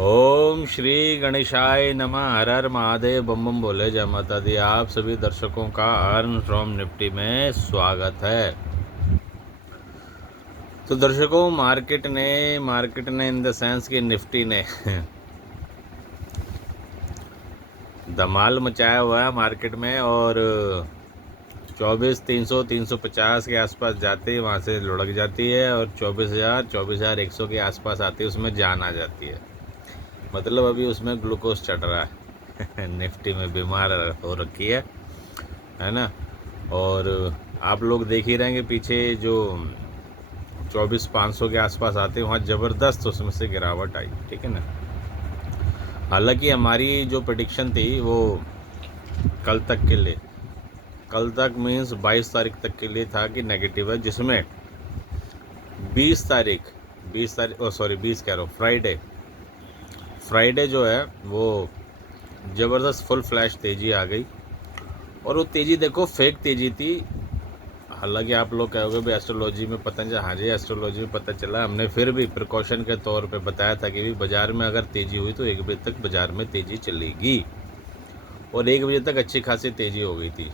ओम श्री गणेशाय नमः। हर हर महादेव, बम बम बोले, जय माता दी। आप सभी दर्शकों का अर्न फ्रॉम निफ्टी में स्वागत है। तो दर्शकों, मार्केट ने इन द सेंस कि निफ्टी ने धमाल मचाया हुआ है मार्केट में। और 24,300 350 के आसपास जाती है, वहाँ से लुढ़क जाती है और 24,100 के आसपास आती है, उसमें जान आ जाती है। मतलब अभी उसमें ग्लूकोज चढ़ रहा है निफ्टी में बीमार हो रखी है ना। और आप लोग देख ही रहे हैं कि पीछे जो 24,500 के आसपास आते हैं, वहाँ ज़बरदस्त उसमें से गिरावट आई, ठीक है ना। हालांकि हमारी जो प्रेडिक्शन थी वो कल तक के लिए, कल तक मीन्स 22 तारीख तक के लिए था कि नेगेटिव है, जिसमें 20 कह रहा हूँ, फ्राइडे जो है वो ज़बरदस्त फुल फ्लैश तेज़ी आ गई। और वो तेज़ी देखो फेक तेज़ी थी। हालांकि आप लोग कहोगे भाई एस्ट्रोलॉजी में पता नहीं। हाँ जी, एस्ट्रोलॉजी में पता चला। हमने फिर भी प्रिकॉशन के तौर पे बताया था कि भी बाज़ार में अगर तेज़ी हुई तो 1 बजे तक बाज़ार में तेज़ी चलेगी। और 1 बजे तक अच्छी खासी तेज़ी हो गई थी।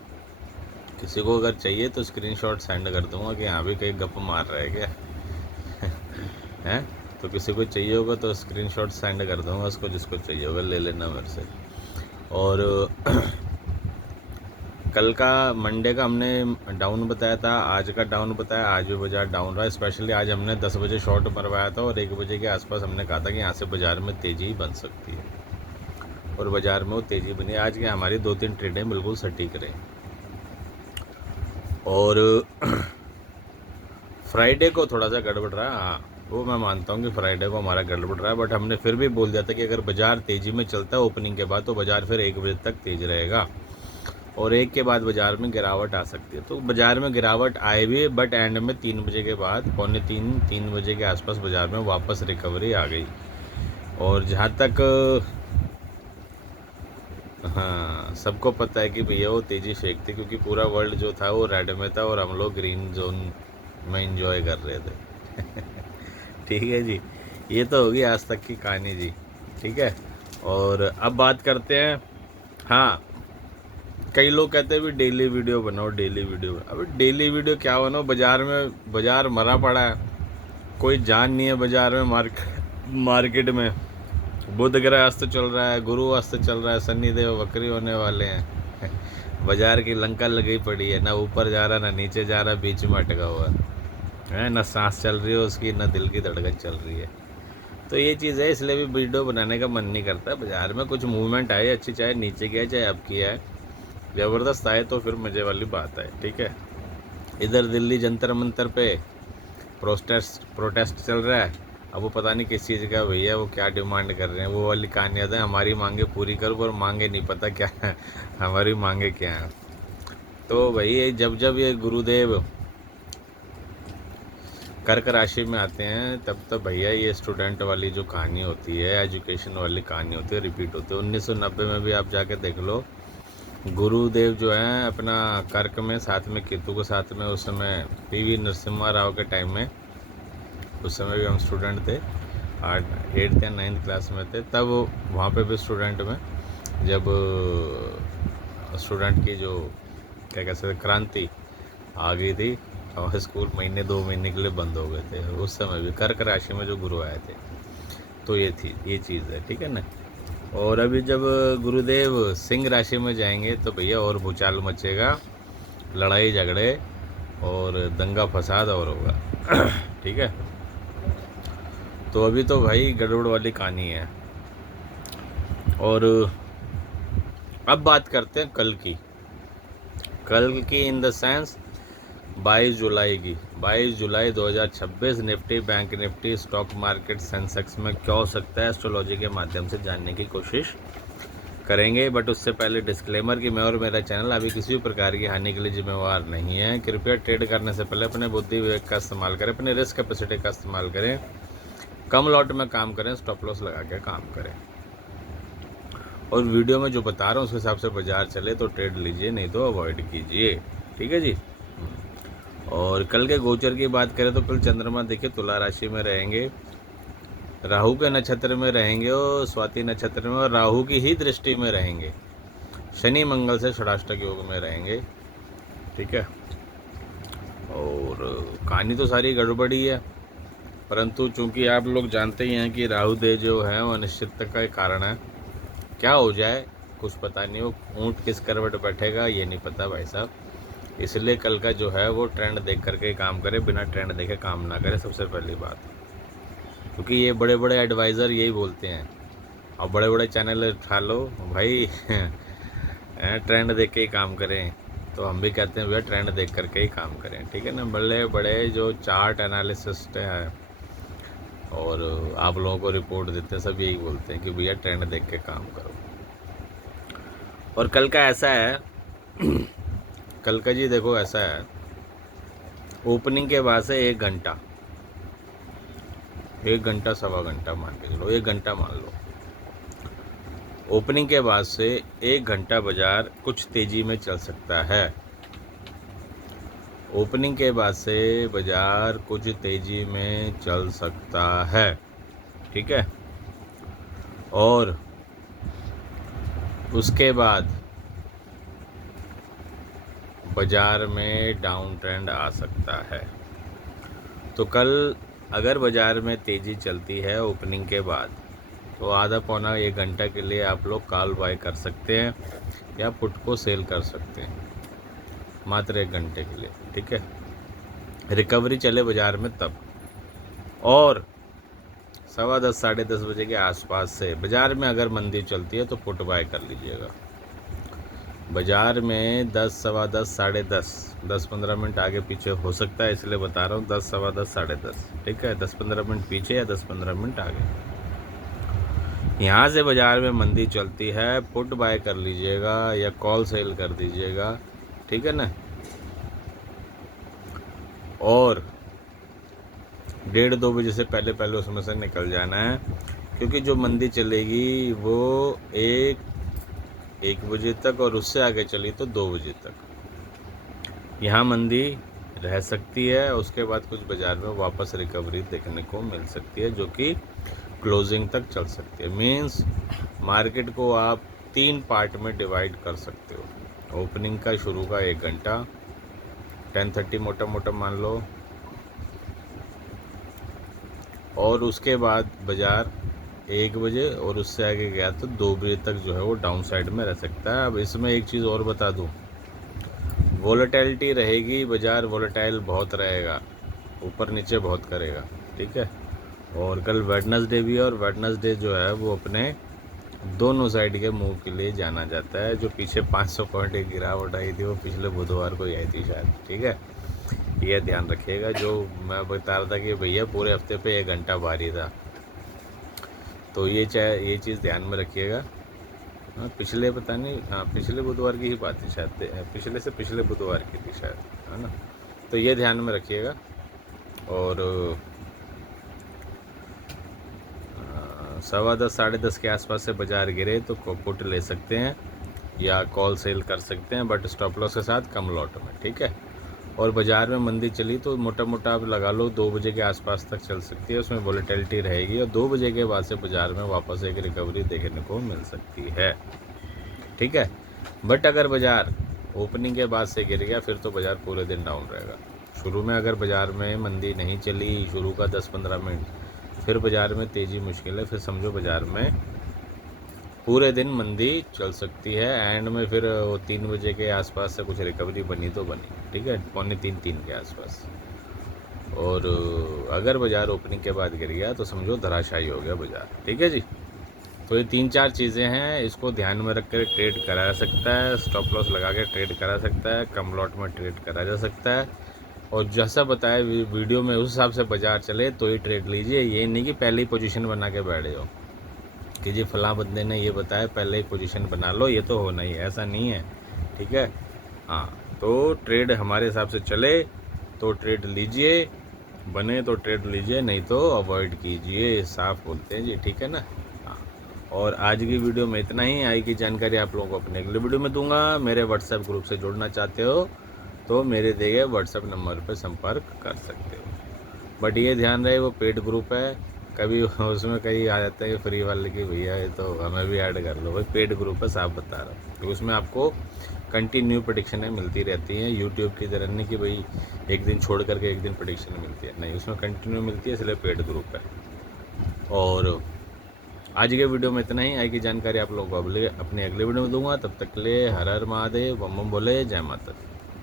किसी को अगर चाहिए तो स्क्रीनशॉट सेंड कर दूंगा कि हाँ भी कहीं गप मार रहा है क्या हैं। तो किसी को चाहिए होगा तो स्क्रीनशॉट सेंड कर दूंगा, उसको जिसको चाहिए होगा ले लेना मेरे से। और कल का मंडे का हमने डाउन बताया था, आज का डाउन बताया। आज भी बाज़ार डाउन रहा। स्पेशली आज हमने 10 बजे शॉर्ट मरवाया था और 1 बजे के आसपास हमने कहा था कि यहाँ से बाज़ार में तेज़ी बन सकती है, और बाज़ार में वो तेज़ी बनी। आज के हमारी 2-3 ट्रेडें बिल्कुल सटीक रहे। और फ्राइडे को थोड़ा सा गड़बड़ रहा। हाँ, वो मैं मानता हूँ कि फ्राइडे को हमारा गड़बड़ रहा है, बट हमने फिर भी बोल दिया था कि अगर बाज़ार तेज़ी में चलता है ओपनिंग के बाद तो बाज़ार फिर 1 बजे तक तेज़ रहेगा और 1 के बाद बाज़ार में गिरावट आ सकती है। तो बाज़ार में गिरावट आए भी, बट एंड में 3 बजे के बाद, 2:45-3 बजे के आसपास बाज़ार में वापस रिकवरी आ गई। और जहाँ तक हाँ, सबको पता है कि भैया वो तेज़ी फेंक थी, क्योंकि पूरा वर्ल्ड जो था वो रेड में था और हम लोग ग्रीन जोन में इंजॉय कर रहे थे ठीक है जी, ये तो होगी आज तक की कहानी जी। ठीक है, और अब बात करते हैं। हाँ, कई लोग कहते हैं भी डेली वीडियो बनाओ, डेली वीडियो। अभी डेली वीडियो क्या बनाओ, बाज़ार मरा पड़ा है, कोई जान नहीं है बाज़ार में। मार्केट में बुध ग्रह अस्त चल रहा है, गुरु अस्त चल रहा है, शनि देव वक्री होने वाले हैं बाज़ार की लंका लगी पड़ी है, ना ऊपर जा रहा ना नीचे जा रहा, बीच में अटका हुआ है ना। सांस चल रही है उसकी, ना दिल की धड़कन चल रही है। तो ये चीज़ है, इसलिए भी वीडियो बनाने का मन नहीं करता। बाज़ार में कुछ मूवमेंट आए अच्छी, चाहे नीचे की है चाहे अब की है, ज़बरदस्त आए तो फिर मज़े वाली बात है। ठीक है, इधर दिल्ली जंतर मंतर पे प्रोटेस्ट चल रहा है। अब वो पता नहीं किस चीज़ का भैया, वो क्या डिमांड कर रहे हैं। वो वाली कहानी है, हमारी मांगे पूरी करो, पर मांगे नहीं पता क्या है हमारी मांगे क्या है। तो भाई जब जब ये गुरुदेव कर्क राशि में आते हैं तब तब भैया ये स्टूडेंट वाली जो कहानी होती है, एजुकेशन वाली कहानी होती है, रिपीट होती है। 1990 में भी आप जाके देख लो, गुरुदेव जो हैं अपना कर्क में, साथ में केतु के साथ में, उस समय पीवी नरसिम्हा राव के टाइम में, उस समय भी हम स्टूडेंट थे, 8th या 9th क्लास में थे तब। वहाँ पे भी स्टूडेंट में जब स्टूडेंट की जो क्या कह सकते क्रांति आ गई थी, और स्कूल 1-2 महीने के लिए बंद हो गए थे, उस समय भी कर्क राशि में जो गुरु आए थे। तो ये चीज़ है, ठीक है ना। और अभी जब गुरुदेव सिंह राशि में जाएंगे तो भैया और भूचाल मचेगा, लड़ाई झगड़े और दंगा फसाद और होगा ठीक है। तो अभी तो भाई गड़बड़ वाली कहानी है। और अब बात करते हैं कल की इन द सेंस 22 जुलाई की। 22 जुलाई 2026 Nifty, bank Nifty, stock market, Sensex में क्या हो सकता है, एस्ट्रोलॉजी के माध्यम से जानने की कोशिश करेंगे। बट उससे पहले डिस्क्लेमर कि मैं और मेरा चैनल अभी किसी भी प्रकार की हानि के लिए जिम्मेवार नहीं है। कृपया ट्रेड करने से पहले अपने बुद्धि विवेक का इस्तेमाल करें, अपने रिस्क कैपेसिटी का इस्तेमाल करें, कम लॉट में काम करें, स्टॉप लॉस लगा के काम करें। और वीडियो में जो बता रहा हूँ उसके हिसाब से बाजार चले तो ट्रेड लीजिए, नहीं तो अवॉइड कीजिए। ठीक है जी। और कल के गोचर की बात करें तो कल चंद्रमा देखिए तुला राशि में रहेंगे, राहु के नक्षत्र में रहेंगे और स्वाति नक्षत्र में, और राहु की ही दृष्टि में रहेंगे। शनि मंगल से षडाष्टक योग में रहेंगे, ठीक है। और कहानी तो सारी गड़बड़ी है, परंतु चूंकि आप लोग जानते ही हैं कि राहु देव जो है वो अनिश्चितता का कारण है। क्या हो जाए कुछ पता नहीं, वो ऊँट किस करवट बैठेगा ये नहीं पता भाई साहब। इसलिए कल का जो है वो ट्रेंड देख करके काम करे, बिना ट्रेंड देखे काम ना करे, सबसे पहली बात। क्योंकि ये बड़े बड़े एडवाइज़र यही बोलते हैं, और बड़े बड़े चैनल उठा लो भाई ट्रेंड देख के ही काम करें। तो हम भी कहते हैं भैया ट्रेंड देख करके ही काम करें, ठीक है ना। बड़े बड़े जो चार्ट एनालिसिस्ट हैं और आप लोगों को रिपोर्ट देते हैं, सब यही बोलते हैं कि भैया ट्रेंड देख के काम करो। और कल का ऐसा है कल का जी देखो ऐसा है, ओपनिंग के बाद से 1 घंटा, 1 घंटा सवा घंटा मान के चलो, 1 घंटा मान लो। ओपनिंग के बाद से 1 घंटा बाजार कुछ तेज़ी में चल सकता है। ओपनिंग के बाद से बाजार कुछ तेज़ी में चल सकता है, ठीक है। और उसके बाद बाजार में डाउन ट्रेंड आ सकता है। तो कल अगर बाजार में तेज़ी चलती है ओपनिंग के बाद, तो आधा पौना 1 घंटा के लिए आप लोग कॉल बाय कर सकते हैं या पुट को सेल कर सकते हैं, मात्र 1 घंटे के लिए, ठीक है। रिकवरी चले बाजार में तब। और 10:15 साढ़े 10 बजे के आसपास से बाजार में अगर मंदी चलती है तो पुट बाय कर लीजिएगा। बाजार में 10 सवा 10 साढ़े 10 10-15 मिनट आगे पीछे हो सकता है, इसलिए बता रहा हूँ 10 सवा 10 साढ़े 10, ठीक है। 10-15 मिनट पीछे या 10-15 मिनट आगे, यहाँ से बाजार में मंदी चलती है, पुट बाय कर लीजिएगा या कॉल सेल कर दीजिएगा, ठीक है ना। और 1:30-2 बजे से पहले पहले उसमें से निकल जाना है, क्योंकि जो मंदी चलेगी वो 1 बजे तक, और उससे आगे चली तो 2 बजे तक यहाँ मंदी रह सकती है। उसके बाद कुछ बाज़ार में वापस रिकवरी देखने को मिल सकती है, जो कि क्लोजिंग तक चल सकती है। मींस मार्केट को आप 3 पार्ट में डिवाइड कर सकते हो। ओपनिंग का शुरू का 1 घंटा 10:30 मोटा मोटा मान लो, और उसके बाद बाज़ार 1 बजे और उससे आगे गया तो 2 बजे तक जो है वो डाउन साइड में रह सकता है। अब इसमें एक चीज़ और बता दूं, वोलेटिलिटी रहेगी, बाज़ार वोलेटाइल बहुत रहेगा, ऊपर नीचे बहुत करेगा, ठीक है। और कल वेडनेसडे भी है, और वेडनेसडे जो है वो अपने दोनों साइड के मूव के लिए जाना जाता है। जो पीछे 500 पॉइंट की गिरावट आई थी वो पिछले बुधवार को ही आई थी शायद, ठीक है। ये ध्यान रखिएगा, जो मैं बता रहा था कि भैया पूरे हफ्ते पे 1 घंटा भारी था, तो ये चीज़ ध्यान में रखिएगा। हाँ पिछले पता नहीं, हाँ पिछले बुधवार की ही बात थी शायद, पिछले से पिछले बुधवार की थी शायद, है ना। तो ये ध्यान में रखिएगा। और 10:15 साढ़े 10 के आसपास से बाज़ार गिरे तो पुट ले सकते हैं या कॉल सेल कर सकते हैं, बट स्टॉप लॉस के साथ कम लॉट में, ठीक है। और बाज़ार में मंदी चली तो मोटा मोटा आप लगा लो 2 बजे के आसपास तक चल सकती है, उसमें वोलेटिलिटी रहेगी, और 2 बजे के बाद से बाज़ार में वापस एक रिकवरी देखने को मिल सकती है, ठीक है। बट अगर बाज़ार ओपनिंग के बाद से गिर गया फिर तो बाज़ार पूरे दिन डाउन रहेगा। शुरू में अगर बाज़ार में मंदी नहीं चली, शुरू का 10-15 मिनट, फिर बाज़ार में तेज़ी मुश्किल है, फिर समझो बाज़ार में पूरे दिन मंदी चल सकती है। एंड में फिर 3 बजे के आसपास से कुछ रिकवरी बनी तो बनी, ठीक है, 2:45-3 के आसपास। और अगर बाज़ार ओपनिंग के बाद गिर गया तो समझो धराशायी हो गया बाज़ार, ठीक है जी। तो ये 3-4 चीज़ें हैं, इसको ध्यान में रख कर ट्रेड करा सकता है, स्टॉप लॉस लगा के ट्रेड करा सकता है, कम लॉट में ट्रेड करा जा सकता है। और जैसा बताया वीडियो में उस हिसाब से बाज़ार चले तो ही ट्रेड लीजिए। ये नहीं कि पहले ही पोजीशन बना के बैठ जाओ कि जी फलां बंदे ने ये बताया पहले ही पोजीशन बना लो, ये तो होना ही है, ऐसा नहीं है, ठीक है। हाँ तो ट्रेड हमारे हिसाब से चले तो ट्रेड लीजिए, बने तो ट्रेड लीजिए, नहीं तो अवॉइड कीजिए, साफ बोलते हैं जी, ठीक है ना। हाँ और आज की वीडियो में इतना ही। आई की जानकारी आप लोगों को अपने अगले वीडियो में दूंगा। मेरे व्हाट्सएप ग्रुप से जुड़ना चाहते हो तो मेरे दिए गए व्हाट्सएप नंबर पर संपर्क कर सकते हो, बट ये ध्यान रहे वो पेड ग्रुप है, कभी उसमें कई आ जाते हैं फ्री वाले की भैया ये तो हमें भी ऐड कर लो, भाई पेड ग्रुप है साफ बता रहा हूँ। तो उसमें आपको कंटिन्यू प्रेडिक्शनें मिलती रहती हैं, यूट्यूब की तरह नहीं कि भाई एक दिन छोड़ करके एक दिन प्रेडिक्शन मिलती है, नहीं, उसमें कंटिन्यू मिलती है, इसलिए पेड ग्रुप है। और आज के वीडियो में इतना ही। आगे की जानकारी आप लोगों को अपने अगले वीडियो में दूंगा। तब तक के लिए हर हर महादेव, बम बम बोले, जय माता दी।